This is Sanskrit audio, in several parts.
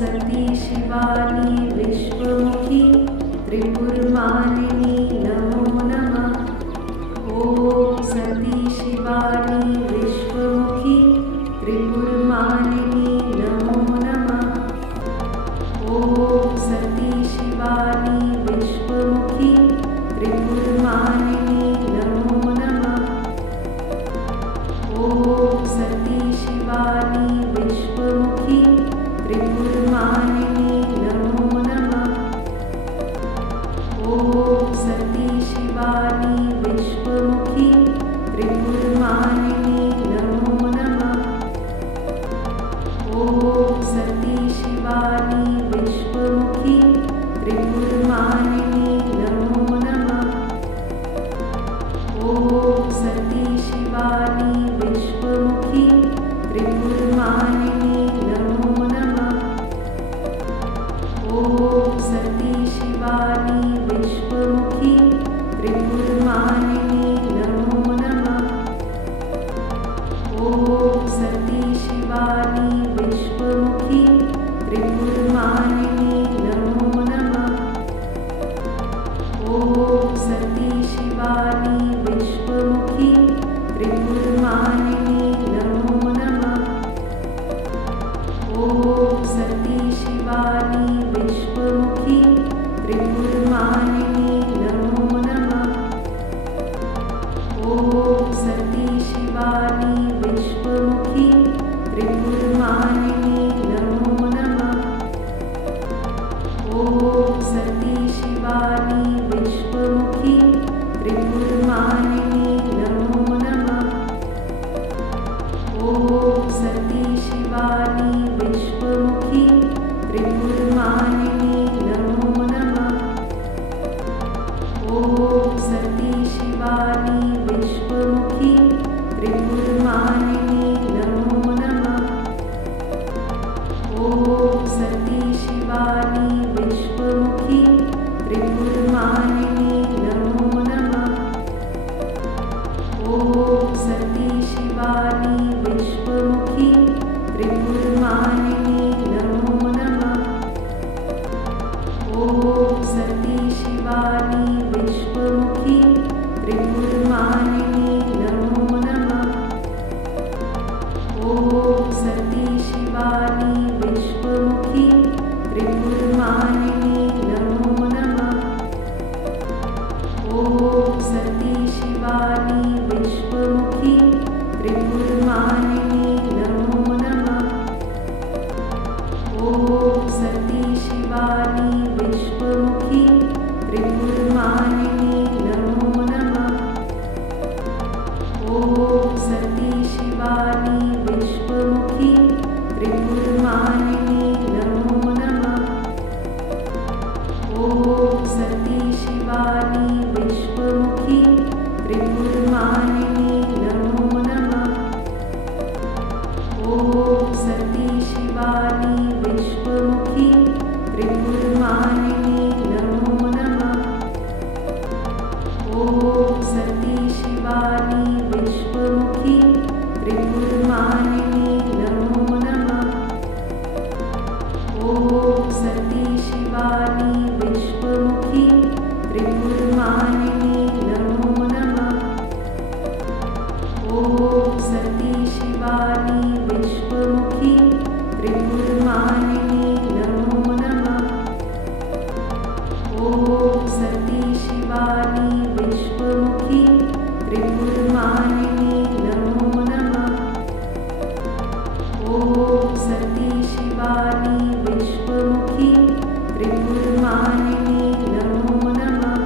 सती शिवानी विश्वमुखी त्रिपुरमालिनी नमो नमः। ॐ सती शिवानी विश्वमुखी त्रिपुरमालिनी नमो नमः। ॐ सती शिवानी विश्वमुखी त्रिपुरमालिनी नमो नमः। ॐ सती शिवानी विश्वमुखी त्रिपुरमालिनी नमो नमः। ॐ सती शिवानी विश्वमुखी त्रिपुरमालिनी नमो नमः। ॐ सती शिवानी विश्वमुखी त्रिपुरमालिनी नमो नमः। ॐ सती शिवानी विश्वमुखी त्रिपुरमालिनी नमो नमः। ॐ सती शिवानी विश्वमुखी त्रिपुरमालिनी नमो नमः। ॐ सती शिवानी विश्वमुखी त्रिपुरमालिनी नमो नमः। ॐ सती शिवानी विश्वमुखी त्रिपुरमालिनी नमो नमः। ॐ सती शिवानी विश्वमुखी त्रिपुरमालिनी नमो नमः। ॐ सती शिवानी विश्वमुखी त्रिपुरमालिनी नमो नमः। ॐ सती शिवानी विश्वमुखी त्रिपुरमालिनी नमो नमः। ॐ सती शिवानी विश्वमुखी त्रिपुरमालिनी नमो नमः। ॐ सती शिवानी विश्वमुखी त्रिपुरमालिनी नमो नमः। ॐ सती शिवानी विश्वमुखी त्रिपुरमालिनी नमो नमः। ॐ सती शिवानी विश्वमुखी त्रिपुरमालिनी नमो नमः। ॐ सती शिवानी विश्वमुखी त्रिपुरमालिनी नमो नमः। ॐ सती शिवानी विश्वमुखी त्रिपुरमालिनी नमो नमः। ॐ सती शिवानी विश्वमुखी त्रिपुरमालिनी नमो नमः। ॐ सती शिवानी विश्वमुखी त्रिपुरमालिनी नमो नमः। ॐ सती शिवानी विश्वमुखी त्रिपुरमालिनी नमो नमः। ॐ सती शिवानी विश्वमुखी त्रिपुरमालिनी नमो नमः। ॐ सती शिवानी विश्वमुखी त्रिपुरमालिनी नमो नमः। ॐ सती शिवानी विश्वमुखी त्रिपुरमालिनी नमो नमः। ॐ सती शिवानी विश्वमुखी त्रिपुरमालिनी नमो नमः। ॐ सती शिवानी विश्वमुखी त्रिपुरमालिनी नमो नमः। ॐ सती शिवानी विश्वमुखी त्रिपुरमालिनी नमो नमः। ॐ सती शिवानी विश्वमुखी त्रिपुरमालिनी नमो नमः।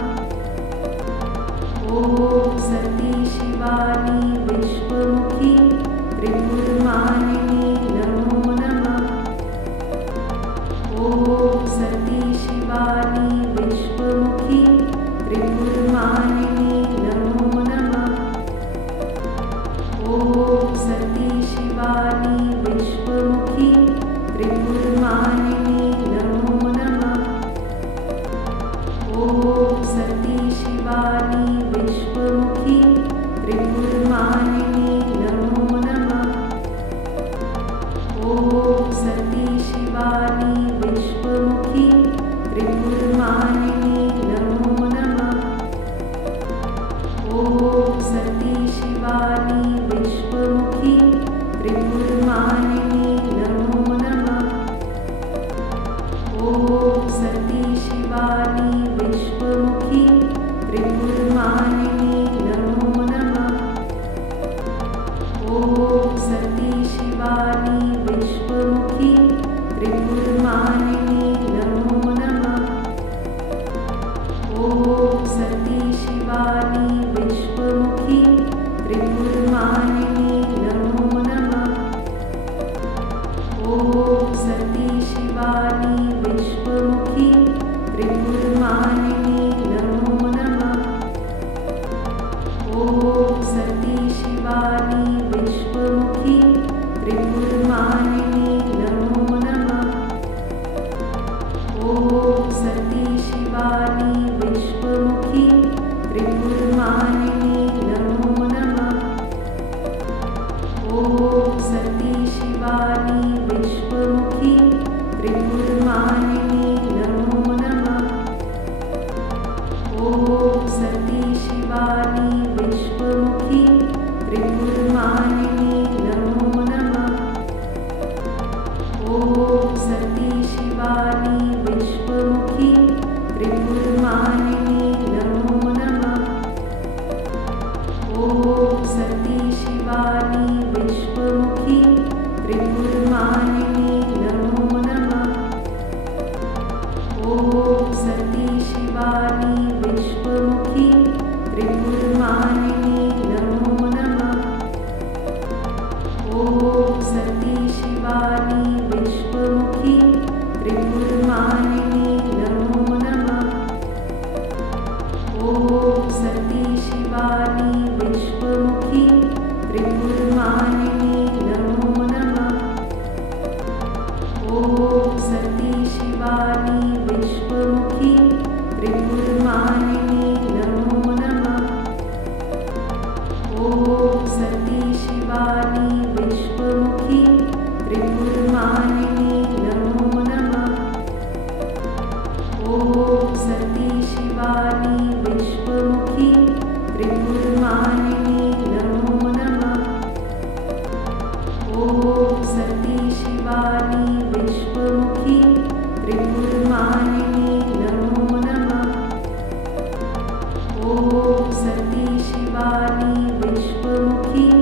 ॐ सती शिवानी विश्वमुखी त्रिपुरमालिनी नमो नमः। ॐ सती शिवानी विश्वमुखी त्रिपुरमालिनी नमो नमः। ॐ सती शिवानी विश्वमुखी त्रिपुरमालिनी नमो नमः। ॐ सती शिवानी विश्वमुखी त्रिपुरमालिनी नमो नमः। ॐ सती शिवानी ॐ सती शिवानी विश्वमुखी त्रिपुरमालिनी नमो नमः। ॐ सती शिवानी विश्वमुखी त्रिपुरमालिनी नमो नमः। ॐ सती शिवानी विश्वमुखी त्रिपुरमालिनी नमो नमः। ॐ सती शिवानी विश्वमुखी त्रिपुरमालिनी नमो नमः। ॐ सती शिवानी विश्वमुखी त्रिपुरमालिनी नमो नमः। ॐ सती शिवानी विश्वमुखी त्रिपुरमालिनी नमो नमः। ॐ सती शिवानी विश्वमुखी त्रिपुरमालिनी नमो नमः। ॐ सती शिवानी विश्वमुखी त्रिपुरमालिनी नमो नमः। ॐ सती शिवानी विश्वमुखी त्रिपुरमालिनी नमो नमः। ॐ सती शिवानी विश्वमुखी त्रिपुरमालिनी नमो नमः। ॐ सती शिवानी विश्वमुखी त्रिपुरमालिनी नमो नमः। ॐ सती शिवानी विश्वमुखी त्रिपुरमालिनी नमो नमः। ॐ सती शिवानी विश्वमुखी त्रिपुरमालिनी नमो नमः। ॐ सती शिवानी विश्वमुखी त्रिपुरमालिनी नमो नमः। ॐ सती शिवानी विश्वमुखी त्रिपुरमालिनी नमो नमः। ॐ सती शिवानी विश्वमुखी त्रिपुरमालिनी नमो नमः। ॐ सती शिवानी विश्वमुखी त्रिपुरमालिनी नमो नमः। ॐ सती शिवानी विश्वमुखी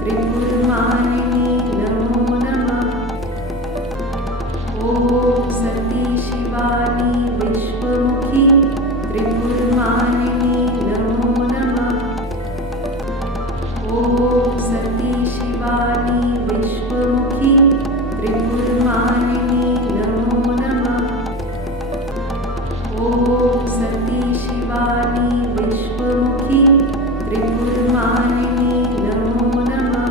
त्रिपुरमालिनी नमो नमः। ॐ सती शिवानी विश्वमुखी त्रिपुरमालिनी नमो नमः। ॐ सती शिवानी विश्वमुखी त्रिपुरमालिनी नमो नमः। ॐ सती शिवानी विश्वमुखी त्रिपुरमालिनी नमो नमः।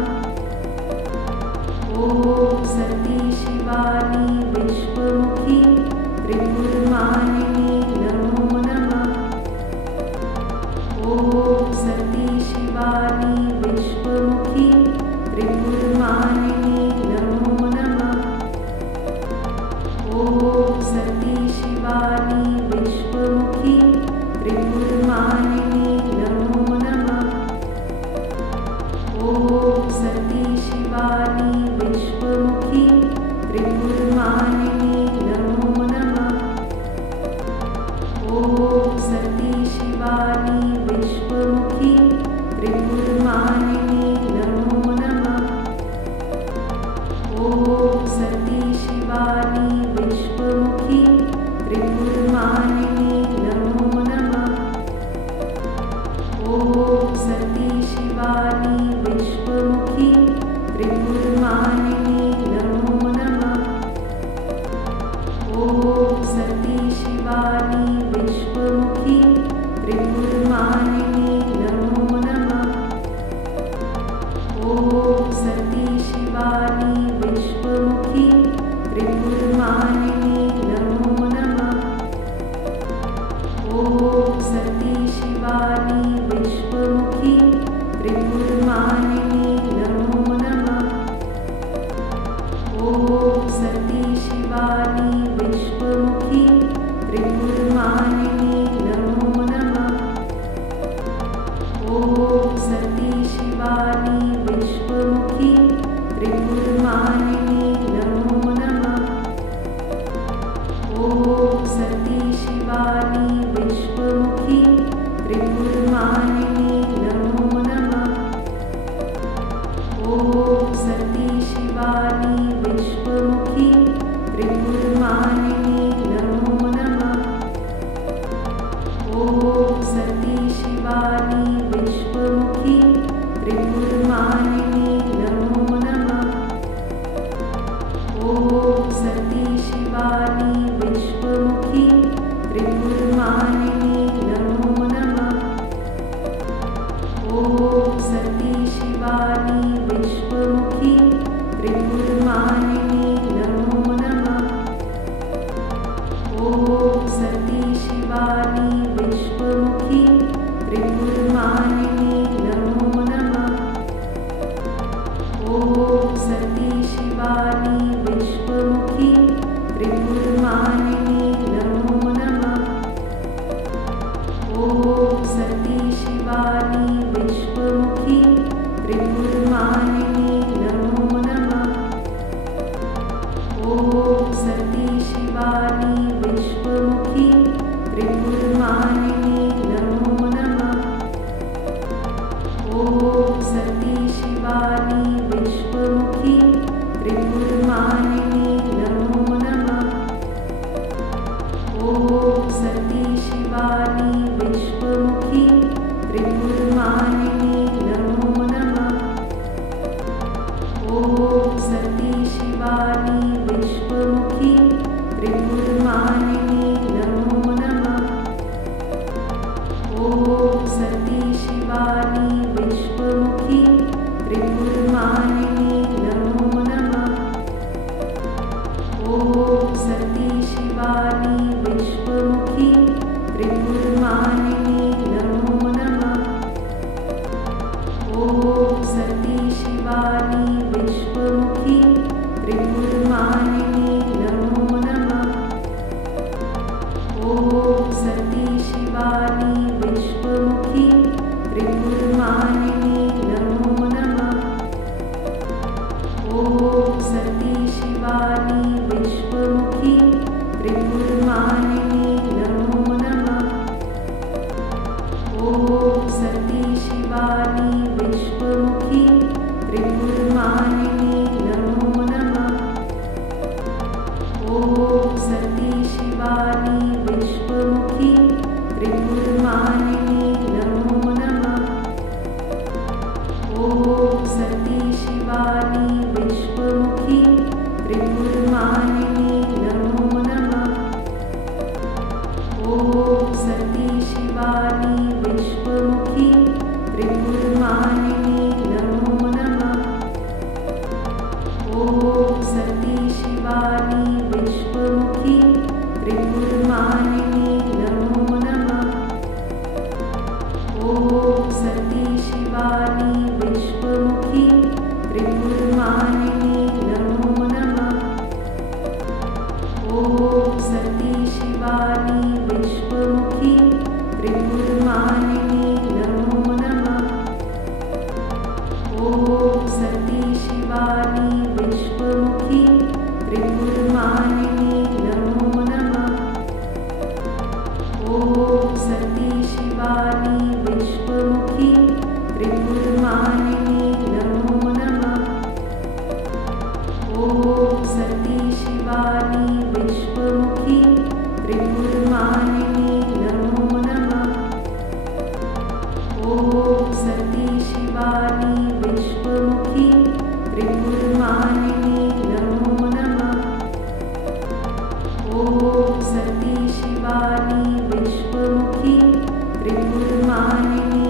ॐ सती शिवानी विश्वमुखी त्रिपुरमालिनी नमो नमः। ॐ सती शिवानी विश्वमुखी त्रिपुरमालिनी नमो नमः। ॐ सती शिवानी विश्वमुखी त्रिपुरमालिनी नमो नमः। ॐ सती शिवानी विश्वमुखी त्रिपुरमालिनी नमो नमः। ॐ सती शिवानी विश्वमुखी त्रिपुरमालिनी नमो नमः। ॐ सती शिवानी विश्वमुखी त्रिपुरमालिनी नमो नमः। ॐ सती शिवानी विश्वमुखी त्रिपुरमालिनी नमो नमः। ॐ सती शिवानी विश्वमुखी त्रिपुरमालिनी नमो नमः। ॐ सती शिवानी विश्वमुखी त्रिपुरमालिनी नमो नमः। ॐ सती शिवानी विश्वमुखी त्रिपुरमालिनी नमो नमः। ॐ सती शिवानी विश्वमुखी त्रिपुरमालिनी नमो नमः। ॐ सती शिवानी विश्वमुखी त्रिपुरमालिनी नमो नमः। ॐ ॐ सती शिवानी विश्वमुखी त्रिपुरमालिनी नमो नमः। ॐ सती शिवानी विश्वमुखी त्रिपुरमालिनी नमो नमः। ॐ सती शिवानी विश्वमुखी त्रिपुरमालिनी नमो नमः। ॐ सती शिवानी विश्वमुखी त्रिपुरमालिनी नमो नमः। ॐ सती शिवानी विश्वमुखी त्रिपुरमालिनी नमो नमः। ॐ सती शिवानी विश्वमुखी त्रिपुरमालिनी नमो नमः। ॐ सती शिवानी विश्वमुखी त्रिपुरमालिनी नमो नमः। ॐ सती शिवानी विश्वमुखी त्रिपुरमालिनी नमो नमः। ॐ सती शिवानी विश्वमुखी त्रिपुरमालिनी नमो नमः। ॐ सती शिवानी विश्वमुखी त्रिपुरमालिनी नमो नमः। ॐ सती शिवानी विश्वमुखी त्रिपुरमालिनी नमो नमः। ॐ सती शिवानी विश्वमुखी त्रिपुरमालिनी नमो नमः। ॐ सती शिवानी विश्वमुखी त्रिपुरमालिनी नमो नमः। ॐ सती शिवानी विश्वमुखी त्रिपुरमालिनी नमो नमः। ॐ सती शिवानी विश्वमुखी त्रिपुरमालिनी नमो नमः। ॐ सती शिवानी विश्वमुखी त्रिपुरमालिनी नमो नमः। ॐ सती शिवानी विश्वमुखी त्रिपुरमालिनी नमो नमः। ॐ सती शिवानी विश्वमुखी त्रिपुरमालिनी नमो नमः। ॐ सती शिवानी विश्वमुखी त्रिपुरमालिनी